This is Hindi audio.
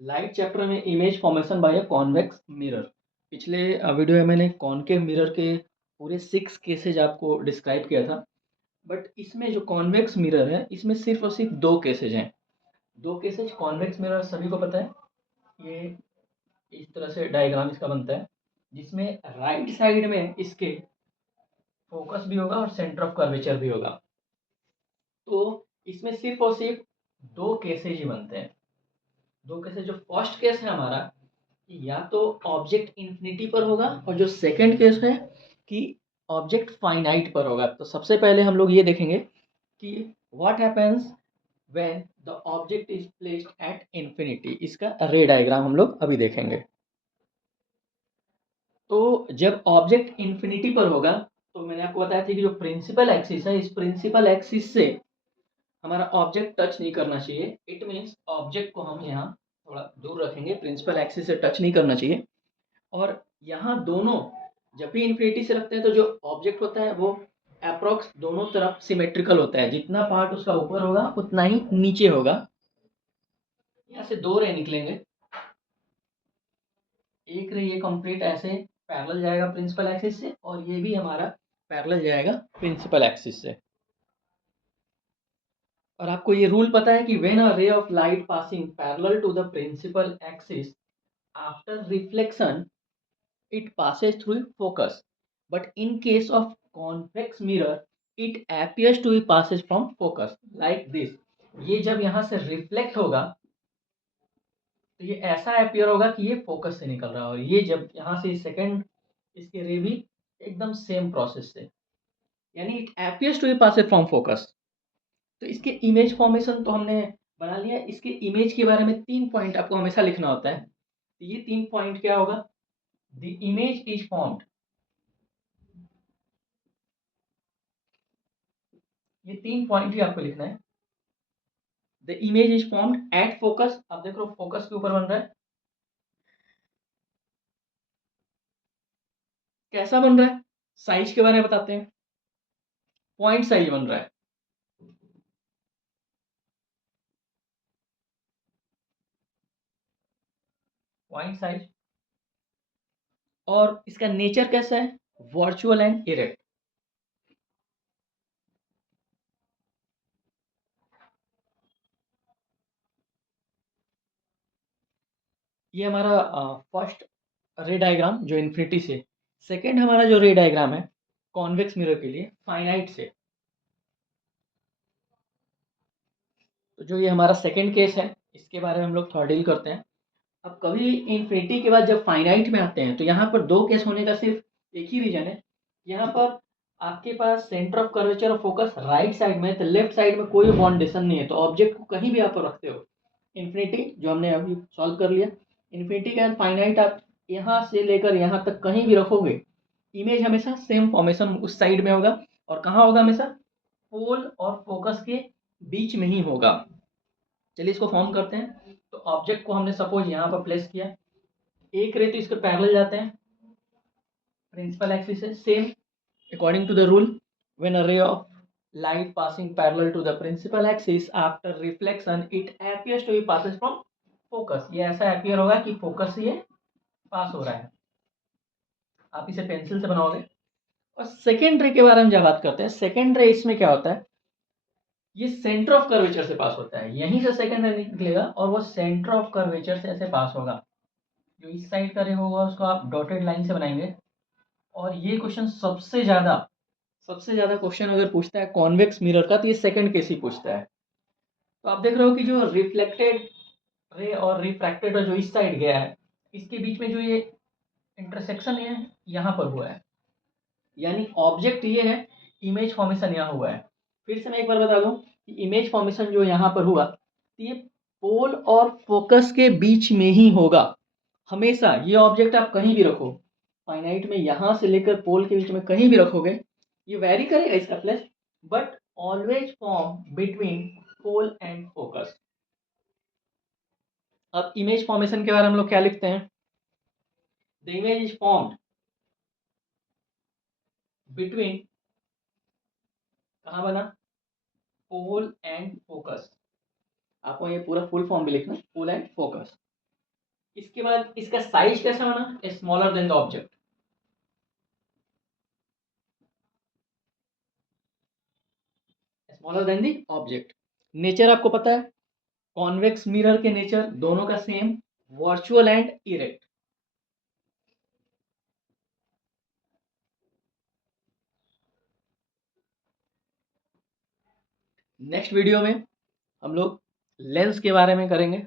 लाइट चैप्टर में image formation by a convex mirror. पिछले वीडियो में मैंने कॉनकेव मिरर के पूरे 6 केसेज आपको डिस्क्राइब किया था। बट इसमें जो कॉन्वेक्स मिरर है, इसमें सिर्फ और सिर्फ 2 केसेज हैं। 2 केसेज कॉन्वेक्स मिरर सभी को पता है। ये इस तरह से डायग्राम इसका बनता है, जिसमें राइट साइड में इसके फोकस भी होगा और सेंटर ऑफ कर्वेचर भी होगा। तो इसमें सिर्फ और सिर्फ 2 केसेज ही बनते हैं। 2 केसेज, जो फर्स्ट केस है हमारा, या तो ऑब्जेक्ट इन्फिनिटी पर होगा, और जो सेकंड केस है कि ऑब्जेक्ट फाइनाइट पर होगा। तो सबसे पहले हम लोग ये देखेंगे कि what happens when the object is placed at infinity. इसका रे डायग्राम हम लोग अभी देखेंगे। तो जब ऑब्जेक्ट इन्फिनिटी पर होगा, तो मैंने आपको बताया था कि जो प्रिंसिपल एक्सिस है, इस प्रिंसिपल एक्सिस से हमारा ऑब्जेक्ट टच नहीं करना चाहिए। इट मीन्स ऑब्जेक्ट को हम यहाँ थोड़ा दूर रखेंगे, प्रिंसिपल एक्सिस से टच नहीं करना चाहिए। और यहाँ दोनों जब भी इन्फिनिटी से रखते हैं, तो जो ऑब्जेक्ट होता है वो अप्रोक्स दोनों तरफ सिमेट्रिकल होता है। जितना पार्ट उसका ऊपर होगा उतना ही नीचे होगा। यहाँ से 2 रे निकलेंगे। एक रे ये कंप्लीट ऐसे पैरेलल जाएगा प्रिंसिपल एक्सिस से, और ये भी हमारा पैरेलल जाएगा प्रिंसिपल एक्सिस से। और आपको ये रूल पता है कि when a ray of light passing parallel to the principal axis, after reflection it passes through focus, but in case of convex mirror it appears to be passes from focus like this। ये जब यहाँ से रिफ्लेक्ट होगा, तो ये ऐसा अपीयर होगा कि ये फोकस से निकल रहा है। और ये जब यहाँ से सेकंड इसके रे भी एकदम सेम प्रोसेस से, यानी it appears to be passes from focus। तो इसके इमेज फॉर्मेशन तो हमने बना लिया। इसके इमेज के बारे में 3 पॉइंट आपको हमेशा लिखना होता है। तो ये 3 पॉइंट क्या होगा? द इमेज इज फॉर्म्ड, ये 3 पॉइंट ही आपको लिखना है। The image is formed at focus. आप देख लो फोकस के ऊपर बन रहा है। कैसा बन रहा है? साइज के बारे में बताते हैं। पॉइंट साइज बन रहा है। Point size. और इसका नेचर कैसा है? Virtual and erect. ये हमारा फर्स्ट रे डायग्राम जो इन्फिनिटी से। सेकेंड हमारा जो रे डायग्राम है कॉन्वेक्स मिरर के लिए फाइनाइट से। तो जो ये हमारा सेकेंड केस है, इसके बारे में हम लोग थोड़ा डील करते हैं। अब कभी इन्फिनिटी के बाद जब फाइनाइट में आते हैं, तो यहाँ पर 2 केस होने का सिर्फ एक ही रीजन है। यहाँ पर आपके पास सेंटर ऑफ कर्वेचर और फोकस राइट साइड में है, तो लेफ्ट साइड में कोई बाउंडेशन नहीं है। तो ऑब्जेक्ट को कहीं भी आप रखते हो, इन्फिनिटी जो हमने अभी सॉल्व कर लिया, इन्फिनिटी के बाद फाइनाइट आप यहाँ से लेकर यहाँ तक कहीं भी रखोगे, इमेज हमेशा सेम फॉर्मेशन उस साइड में होगा। और कहाँ होगा? हमेशा पोल और फोकस के बीच में ही होगा। चलिए इसको फॉर्म करते हैं। तो ऑब्जेक्ट को हमने सपोज यहाँ पर प्लेस किया। एक रे तो इसके पैरेलल जाते हैं प्रिंसिपल एक्सिस से। Same according to the rule, when a ray of light passing parallel to the principal axis after reflection it appears to be passes from focus। ये ऐसा appear होगा कि फोकस से ये पास हो रहा है। आप इसे पेंसिल से बनाओगे। और सेकेंड रे के बारे में जब बात करते हैं, सेकेंड रे इसमें क्या होता है, ये सेंटर ऑफ कर्वेचर से पास होता है। यहीं से सेकेंड रे निकलेगा और वो सेंटर ऑफ कर्वेचर से ऐसे पास होगा। जो इस साइड का रे होगा उसको आप डॉटेड लाइन से बनाएंगे। और ये क्वेश्चन सबसे ज्यादा क्वेश्चन अगर पूछता है कॉन्वेक्स मिरर का, तो ये सेकंड केस ही पूछता है। तो आप देख रहे हो कि जो रिफ्लेक्टेड रे और रिफ्रैक्टेड रे जो इस साइड गया है, इसके बीच में जो ये इंटरसेक्शन है यहाँ पर हुआ है, यानी ऑब्जेक्ट ये है, इमेज फॉर्मेशन यहाँ हुआ है। फिर से मैं एक बार बता दूं कि इमेज फॉर्मेशन जो यहाँ पर हुआ, तो ये पोल और फोकस के बीच में ही होगा हमेशा। ये ऑब्जेक्ट आप कहीं भी रखो, फाइनाइट में यहाँ से लेकर पोल के बीच में कहीं भी रखोगे, ये वेरी करेगा इसका place, but always form between pole and focus. अब इमेज फॉर्मेशन के बारे में हम लोग क्या लिखते हैं? The image is formed between, कहाँ बना? Pole and focus. आपको ये पूरा फुल फॉर्म भी लिखना है, पोल एंड फोकस। इसके बाद इसका साइज कैसा होना, smaller than the object. Smaller than the object. Nature आपको पता है, कॉन्वेक्स मिरर के नेचर दोनों का same, virtual and erect. Next video में हम लोग लेंस के बारे में करेंगे।